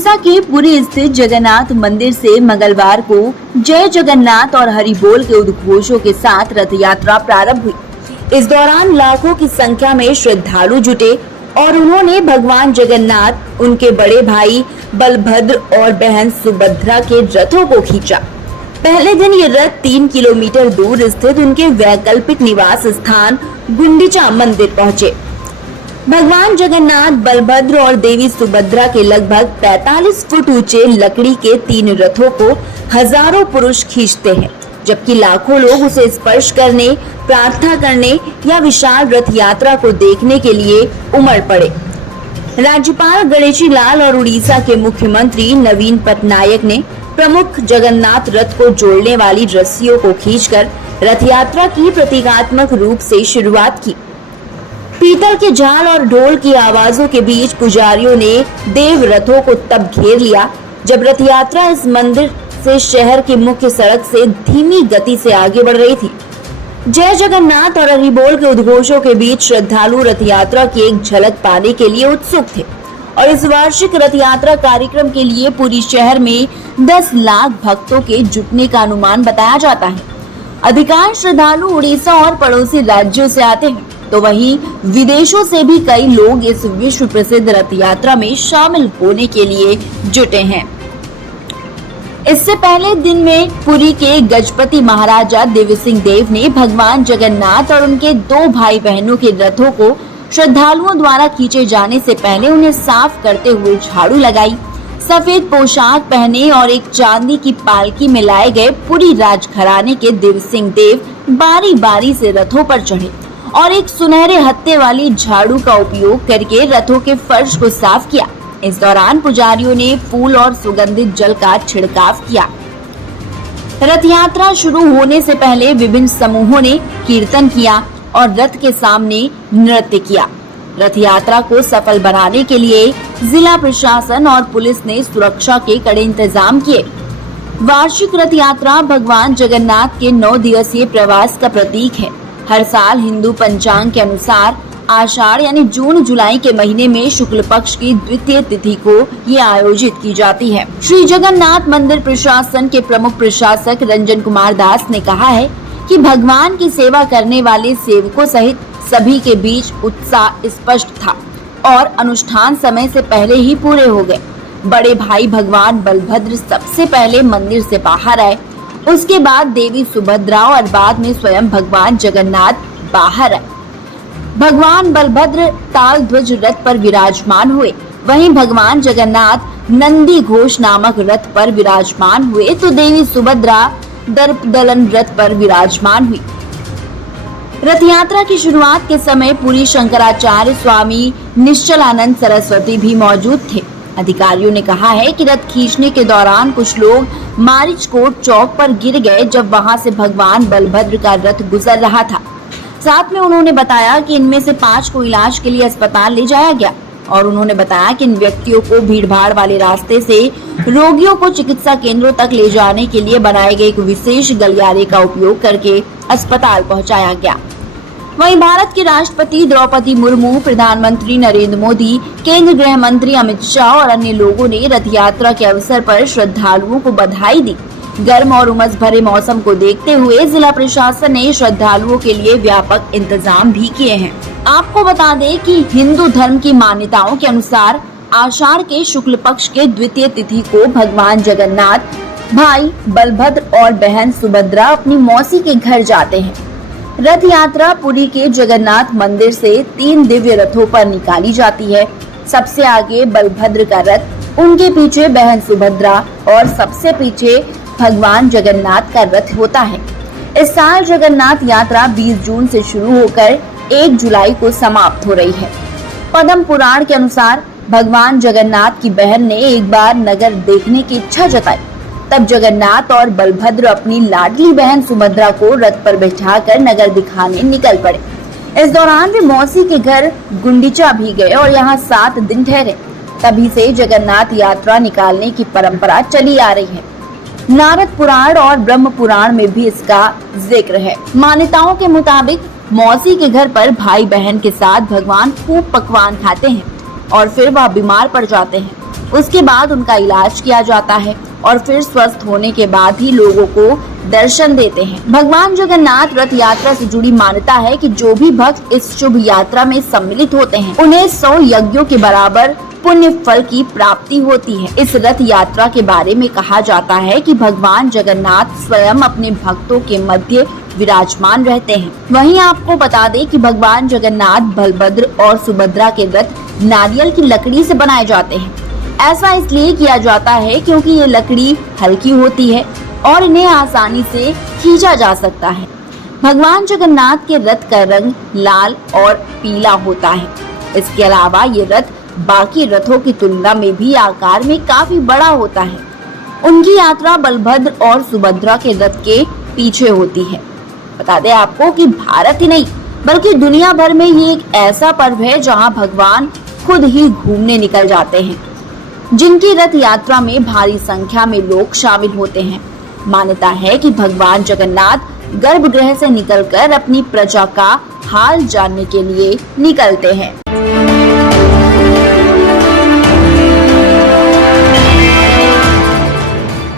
उड़ीसा के पुरी स्थित जगन्नाथ मंदिर से मंगलवार को जय जगन्नाथ और हरि बोल के उद्घोषों के साथ रथ यात्रा प्रारंभ हुई। इस दौरान लाखों की संख्या में श्रद्धालु जुटे और उन्होंने भगवान जगन्नाथ, उनके बड़े भाई बलभद्र और बहन सुभद्रा के रथों को खींचा। पहले दिन ये रथ 3 किलोमीटर दूर स्थित उनके वैकल्पिक निवास स्थान गुंडीचा मंदिर पहुंचे। भगवान जगन्नाथ, बलभद्र और देवी सुभद्रा के लगभग 45 फुट ऊंचे लकड़ी के 3 रथों को हजारों पुरुष खींचते हैं, जबकि लाखों लोग उसे स्पर्श करने, प्रार्थना करने या विशाल रथ यात्रा को देखने के लिए उमड़ पड़े। राज्यपाल गणेशी लाल और उड़ीसा के मुख्यमंत्री नवीन पटनायक ने प्रमुख जगन्नाथ रथ को जोड़ने वाली रस्सियों को खींचकर रथ यात्रा की प्रतीकात्मक रूप से शुरुआत की। पीतल के झाल और ढोल की आवाजों के बीच पुजारियों ने देव रथों को तब घेर लिया जब रथ यात्रा इस मंदिर से शहर की मुख्य सड़क से धीमी गति से आगे बढ़ रही थी। जय जगन्नाथ और हरि बोल के उद्घोषों के बीच श्रद्धालु रथ यात्रा की एक झलक पाने के लिए उत्सुक थे और इस वार्षिक रथ यात्रा कार्यक्रम के लिए पूरी शहर में 10 लाख भक्तों के जुटने का अनुमान बताया जाता है। अधिकांश श्रद्धालु उड़ीसा और पड़ोसी राज्यों से आते हैं, तो वहीं विदेशों से भी कई लोग इस विश्व प्रसिद्ध रथ यात्रा में शामिल होने के लिए जुटे हैं। इससे पहले दिन में पुरी के गजपति महाराजा दिव्य सिंह देव ने भगवान जगन्नाथ और उनके 2 भाई बहनों के रथों को श्रद्धालुओं द्वारा खींचे जाने से पहले उन्हें साफ करते हुए झाड़ू लगाई। सफेद पोशाक पहने और एक चांदी की पालकी में लाए गए पुरी राजघराने के दिव्य सिंह देव बारी बारी से रथों पर चढ़े और एक सुनहरे हत्थे वाली झाड़ू का उपयोग करके रथों के फर्श को साफ किया। इस दौरान पुजारियों ने फूल और सुगंधित जल का छिड़काव किया। रथ यात्रा शुरू होने से पहले विभिन्न समूहों ने कीर्तन किया और रथ के सामने नृत्य किया। रथ यात्रा को सफल बनाने के लिए जिला प्रशासन और पुलिस ने सुरक्षा के कड़े इंतजाम किए। वार्षिक रथ यात्रा भगवान जगन्नाथ के 9 दिवसीय प्रवास का प्रतीक है। हर साल हिंदू पंचांग के अनुसार आषाढ़ यानी जून जुलाई के महीने में शुक्ल पक्ष की द्वितीय तिथि को ये आयोजित की जाती है। श्री जगन्नाथ मंदिर प्रशासन के प्रमुख प्रशासक रंजन कुमार दास ने कहा है कि भगवान की सेवा करने वाले सेवकों सहित सभी के बीच उत्साह स्पष्ट था और अनुष्ठान समय से पहले ही पूरे हो गए। बड़े भाई भगवान बलभद्र सबसे पहले मंदिर से बाहर आए, उसके बाद देवी सुभद्रा और बाद में स्वयं भगवान जगन्नाथ बाहर आए। भगवान बलभद्र ताल ध्वज रथ पर विराजमान हुए, वहीं भगवान जगन्नाथ नंदी घोष नामक रथ पर विराजमान हुए, तो देवी सुभद्रा दर्प दलन रथ पर विराजमान हुई। रथ यात्रा की शुरुआत के समय पुरी शंकराचार्य स्वामी निश्चलानंद सरस्वती भी मौजूद थे। अधिकारियों ने कहा है कि रथ खींचने के दौरान कुछ लोग मारिचकोट चौक पर गिर गए जब वहां से भगवान बलभद्र का रथ गुजर रहा था। साथ में उन्होंने बताया कि इनमें से 5 को इलाज के लिए अस्पताल ले जाया गया और उन्होंने बताया कि इन व्यक्तियों को भीड़भाड़ वाले रास्ते से रोगियों को चिकित्सा केंद्रों तक ले जाने के लिए बनाए गए एक विशेष गलियारे का उपयोग करके अस्पताल पहुंचाया गया। वहीं भारत के राष्ट्रपति द्रौपदी मुर्मू, प्रधानमंत्री नरेंद्र मोदी, केंद्रीय गृह मंत्री अमित शाह और अन्य लोगों ने रथ यात्रा के अवसर पर श्रद्धालुओं को बधाई दी। गर्म और उमस भरे मौसम को देखते हुए जिला प्रशासन ने श्रद्धालुओं के लिए व्यापक इंतजाम भी किए हैं। आपको बता दें कि हिंदू धर्म की मान्यताओं के अनुसार आषाढ़ के शुक्ल पक्ष के द्वितीय तिथि को भगवान जगन्नाथ, भाई बलभद्र और बहन सुभद्रा अपनी मौसी के घर जाते हैं। रथ यात्रा पुरी के जगन्नाथ मंदिर से 3 दिव्य रथों पर निकाली जाती है। सबसे आगे बलभद्र का रथ, उनके पीछे बहन सुभद्रा और सबसे पीछे भगवान जगन्नाथ का रथ होता है। इस साल जगन्नाथ यात्रा 20 जून से शुरू होकर 1 जुलाई को समाप्त हो रही है। पद्म पुराण के अनुसार भगवान जगन्नाथ की बहन ने एक बार नगर देखने की इच्छा जताई, तब जगन्नाथ और बलभद्र अपनी लाडली बहन सुभद्रा को रथ पर बैठाकर नगर दिखाने निकल पड़े। इस दौरान वे मौसी के घर गुंडीचा भी गए और यहाँ 7 दिन ठहरे। तभी से जगन्नाथ यात्रा निकालने की परंपरा चली आ रही है। नारद पुराण और ब्रह्म पुराण में भी इसका जिक्र है। मान्यताओं के मुताबिक मौसी के घर पर भाई बहन के साथ भगवान खूब पकवान खाते हैं। और फिर वह बीमार पड़ जाते हैं। उसके बाद उनका इलाज किया जाता है और फिर स्वस्थ होने के बाद ही लोगों को दर्शन देते हैं। भगवान जगन्नाथ रथ यात्रा से जुड़ी मान्यता है कि जो भी भक्त इस शुभ यात्रा में सम्मिलित होते हैं उन्हें 100 यज्ञों के बराबर पुण्य फल की प्राप्ति होती है। इस रथ यात्रा के बारे में कहा जाता है कि भगवान जगन्नाथ स्वयं अपने भक्तों के मध्य विराजमान रहते हैं। वहीं आपको बता दें कि भगवान जगन्नाथ, बलभद्र और सुभद्रा के रथ नारियल की लकड़ी से बनाए जाते हैं। ऐसा इसलिए किया जाता है क्योंकि ये लकड़ी हल्की होती है और इन्हें आसानी से खींचा जा सकता है। भगवान जगन्नाथ के रथ का रंग लाल और पीला होता है। इसके अलावा ये रथ बाकी रथों की तुलना में भी आकार में काफी बड़ा होता है। उनकी यात्रा बलभद्र और सुभद्रा के रथ के पीछे होती है। बता दें आपको कि भारत ही नहीं बल्कि दुनिया भर में ये एक ऐसा पर्व है जहां भगवान खुद ही घूमने निकल जाते हैं, जिनकी रथ यात्रा में भारी संख्या में लोग शामिल होते हैं। मान्यता है कि भगवान जगन्नाथ गर्भगृह से निकलकर अपनी प्रजा का हाल जानने के लिए निकलते हैं।